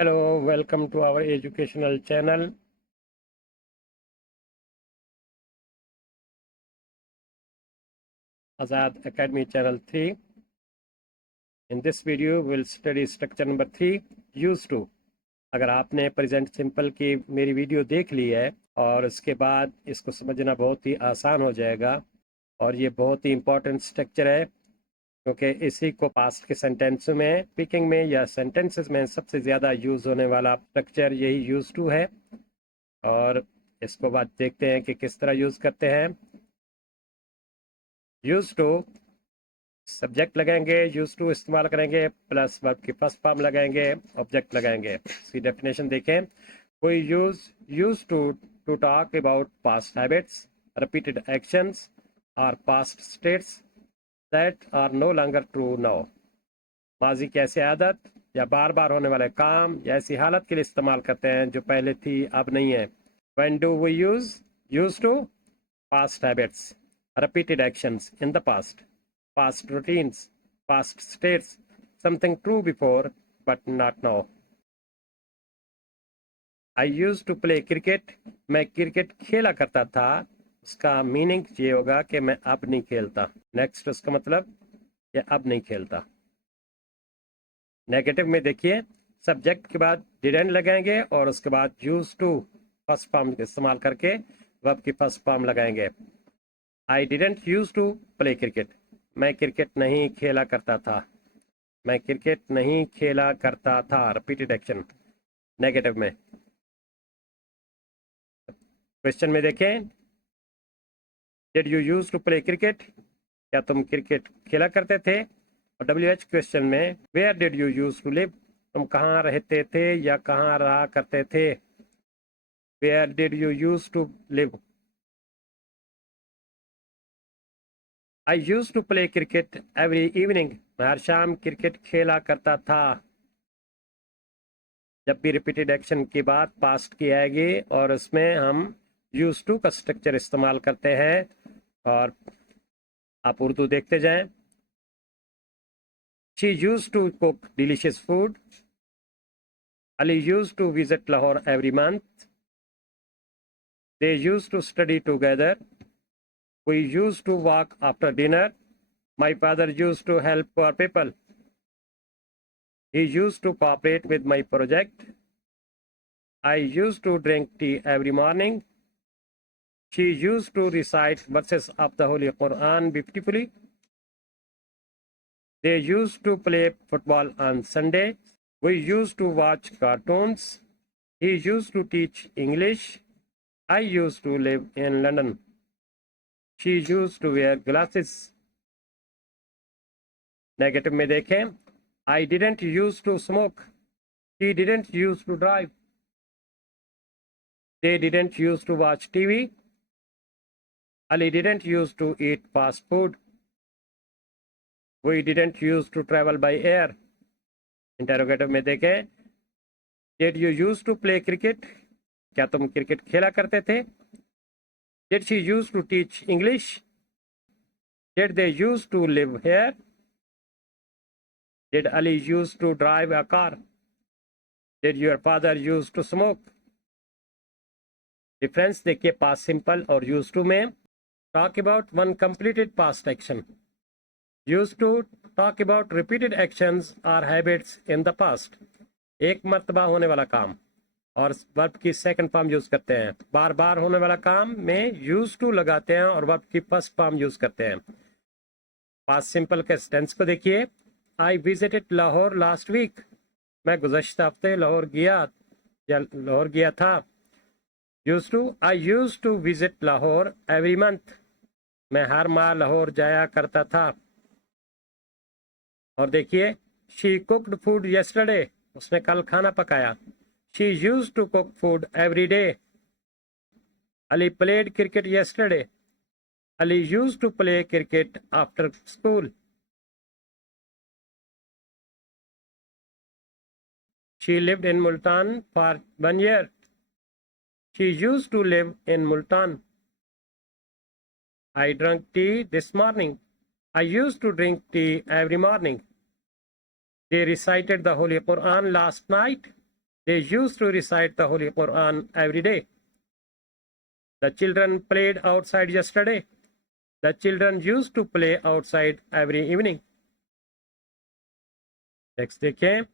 Hello, welcome to our educational channel. Azad Academy Channel 3. In this video, we'll study structure number 3, used to. अगर आपने present simple की मेरी वीडियो देख ली है और उसके बाद इसको समझना बहुत ही आसान हो जाएगा और ये बहुत ही इम्पोर्टेंट स्ट्रक्चर है क्योंकि इसी को पास्ट के सेंटेंस में, स्पीकिंग में या सेंटेंसेस में सबसे ज़्यादा यूज़ होने वाला स्ट्रक्चर यही यूज टू है। और इसको बाद देखते हैं कि किस तरह यूज़ करते हैं। यूज टू सब्जेक्ट लगाएंगे, यूज टू इस्तेमाल करेंगे, प्लस वर्ब की फर्स्ट फॉर्म लगाएंगे, ऑब्जेक्ट लगाएंगे। इसकी डेफिनेशन देखें। We use to talk about past habits, repeated actions और past states that are no longer true now. माजी की ऐसी आदत या बार बार होने वाले काम या ऐसी हालत के लिए इस्तेमाल करते हैं जो पहले थी अब नहीं है। When do we use to past habits, repeated actions in the past routines, past states, something true before but not now. I used to play cricket. मैं क्रिकेट खेला करता था। उसका मीनिंग ये होगा कि मैं अब नहीं खेलता। नेक्स्ट उसका मतलब ये अब नहीं खेलता। नेगेटिव में देखिए, सब्जेक्ट के बाद डिडंट लगाएंगे और उसके बाद यूज टू फर्स्ट फॉर्म इस्तेमाल करके वर्ब की फर्स्ट फॉर्म लगाएंगे। I didn't use to play cricket. मैं क्रिकेट नहीं खेला करता था। मैं क्रिकेट नहीं खेला करता था। रिपीटेड एक्शन नेगेटिव में। क्वेश्चन में देखें, did you use to play cricket? क्या तुम क्रिकेट खेला करते थे? और WH क्वेश्चन में, where did you use to live? तुम कहाँ रहते थे या कहाँ रहा करते थे? Where did you use to live? I use to play cricket every evening. मैं हर शाम क्रिकेट खेला करता था। जब भी रिपीटेड एक्शन की बात पास्ट की आएगी और उसमें हम यूज टू का स्ट्रक्चर इस्तेमाल करते हैं। और आप उर्दू देखते जाएं। She use to cook delicious food. Ali use to visit Lahore every month. They use to study together. We used to walk after dinner. My father used to help poor people. He used to cooperate with my project. I used to drink tea every morning. She used to recite verses of the Holy Quran beautifully. They used to play football on Sunday. We used to watch cartoons. He used to teach English. I used to live in London. She used to wear glasses. Negative में देखें, I didn't used to smoke. She didn't used to drive. They didn't used to watch TV. Ali didn't used to eat fast food. We didn't used to travel by air. Interrogative में देखें, Did you used to play cricket? क्या तुम cricket खेला करते थे? Did she used to teach English? Did they used to live here? Did Ali used to drive a car? Did your father used to smoke? Difference देखिए past simple और use to में। Talk about one completed past action. Use to talk about repeated actions और habits in the past. एक मर्तबा होने वाला काम और वर्ब की सेकंड फॉर्म यूज करते हैं। बार बार होने वाला काम में यूज टू लगाते हैं और वर्ब की फर्स्ट फॉर्म यूज करते हैं। पास्ट सिंपल के टेंस को देखिए। I visited Lahore last week. मैं गुज़श्ता हफ्ते लाहौर गया था। Use to, I use to visit Lahore every month. मैं हर माह लाहौर जाया करता था। और देखिए, शी कुक्ड फूड यस्टरडे। उसने कल खाना पकाया। She used to cook food every day. Ali played cricket yesterday. Ali used to play cricket after school. She lived in Multan for 1 year. She used to live in Multan. I drank tea this morning. I used to drink tea every morning. They recited the Holy Quran last night. They used to recite the Holy Quran every day. The children played outside yesterday. The children used to play outside every evening. Next देखें,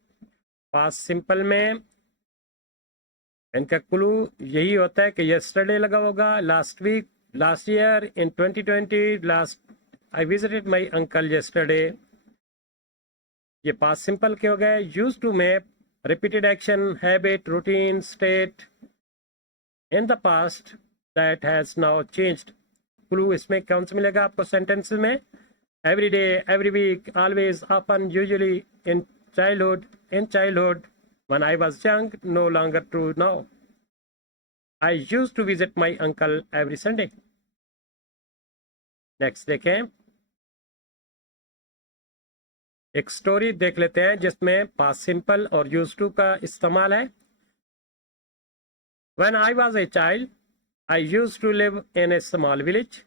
past simple में इनका क्लू यही होता है कि yesterday लगा होगा, last week, last year, in 2020, last I visited my uncle yesterday. ये पास्ट सिंपल के हो गए. यूज टू में repeated action, habit, routine, state in the past that has now changed. Clue इसमें कौन सा मिलेगा आपको सेंटेंसेस में? Every day, every week, always, often, usually, in childhood, when I was young, no longer true now. I used to visit my uncle every Sunday. Next देखें, एक स्टोरी देख लेते हैं जिसमें पास्ट सिंपल और यूज टू का इस्तेमाल है. When I was a child, I used to live in a small village.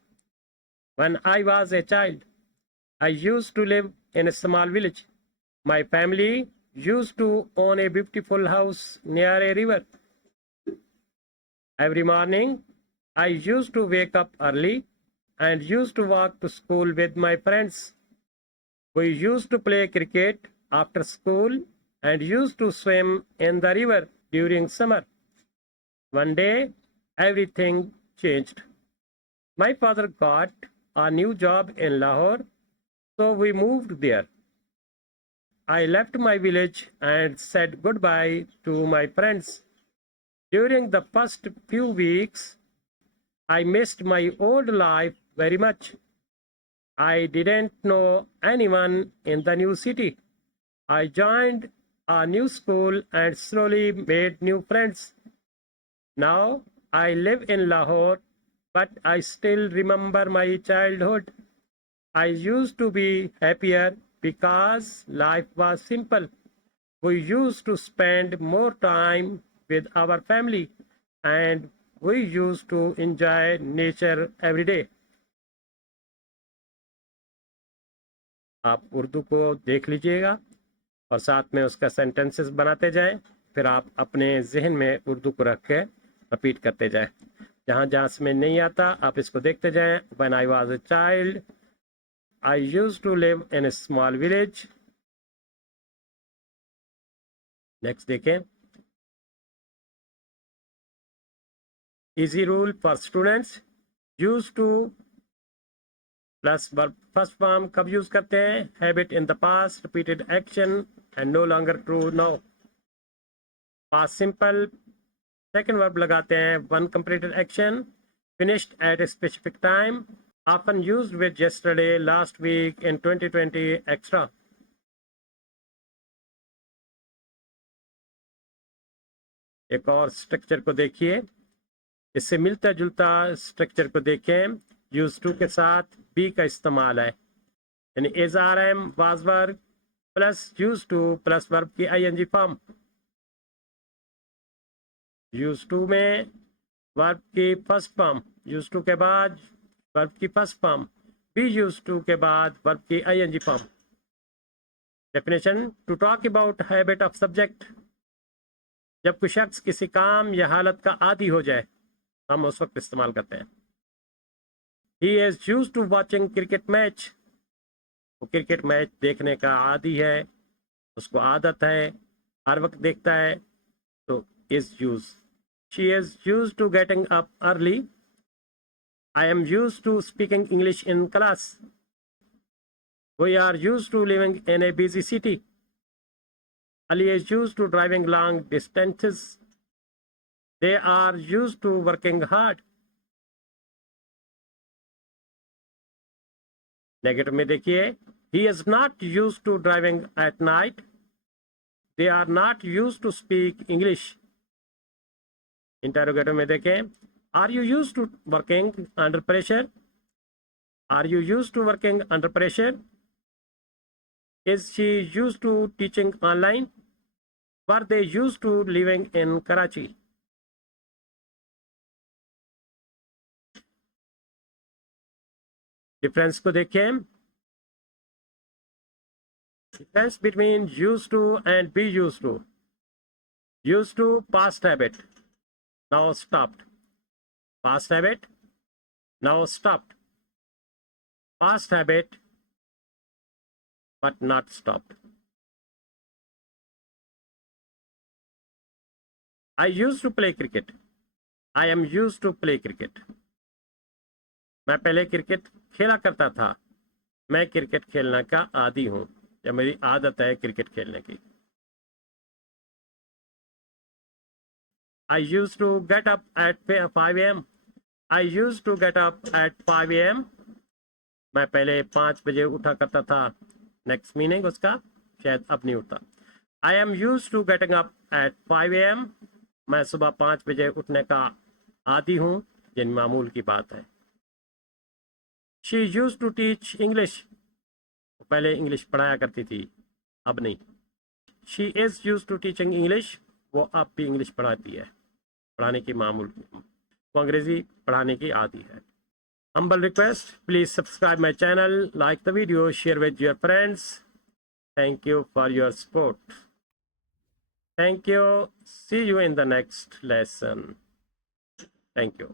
When I was a child, I used to live in a small village. My family used to own a beautiful house near a river. Every morning, I used to wake up early and used to walk to school with my friends. We used to play cricket after school and used to swim in the river during summer. One day, everything changed. My father got a new job in Lahore, so we moved there. I left my village and said goodbye to my friends. During the first few weeks, I missed my old life very much. I didn't know anyone in the new city. I joined a new school and slowly made new friends. Now I live in Lahore, but I still remember my childhood. I used to be happier because life was simple. We used to spend more time with our family and we used to enjoy nature every day. आप उर्दू को देख लीजिएगा और साथ में उसका सेंटेंसेस बनाते जाएं, फिर आप अपने जहन में उर्दू को रख के रिपीट करते जाएं. जहाँ जहाँ समझ नहीं आता आप इसको देखते जाएं. When I was a child, I used to live in a small village. Next देखें, easy rule for students. Used to plus verb first form कब यूज करते हैं? Habit in the past, repeated action and no longer true now. Past simple second verb लगाते हैं, one completed action, finished at a specific time, often used with yesterday, last week, in 2020, extra. एक और स्ट्रक्चर को देखिए, इससे मिलता जुलता स्ट्रक्चर को देखें. यूज टू के साथ बी का इस्तेमाल है, यानी is are am was verb plus use to plus verb की आईएनजी फॉर्म. यूज टू में वर्ब की फर्स्ट फॉर्म, यूज टू के बाद वर्ब की first form, be use to के बाद वर्ब की ING form. Definition, to talk about habit of subject. जब कोई शख्स किसी काम या हालत का आदी हो जाए हम उस वक्त इस्तेमाल करते हैं. He is used to watching cricket match. वो क्रिकेट मैच देखने का आदी है, उसको आदत है, हर वक्त देखता है, तो is use. She is used to getting up early. I am used to speaking English in class. We are used to living in a busy city. Ali is used to driving long distances. They are used to working hard. Negative में देखिए, he is not used to driving at night. They are not used to speak English. Interrogative में देखें, are you used to working under pressure? Are you used to working under pressure? Is she used to teaching online? Were they used to living in Karachi? Difference को देखें. Difference between use to and be use to. Used to, past habit, now stopped. Past habit, now stopped. Past habit, but not stopped. I used to play cricket. I am used to play cricket. मैं पहले क्रिकेट खेला करता था. मैं क्रिकेट खेलने का आदी हूं, या मेरी आदत है क्रिकेट खेलने की. I used to get up at 5 a.m. I used to get up at 5 a.m. मैं पहले 5 बजे उठा करता था. नेक्स्ट मीनिंग उसका शायद अब नहीं उठता. I am used to getting up at 5 a.m. मैं सुबह 5 बजे उठने का आदी हूं, जिन मामूल की बात है. She used to teach English. पहले इंग्लिश पढ़ाया करती थी, अब नहीं. She is used to teaching English. वो अब भी इंग्लिश पढ़ाती है, पढ़ाने की मामूल. वो अंग्रेजी पढ़ाने की आदी है. Humble request, please subscribe my channel, like the video, share with your friends. Thank you for your support. Thank you. See you in the next lesson. Thank you.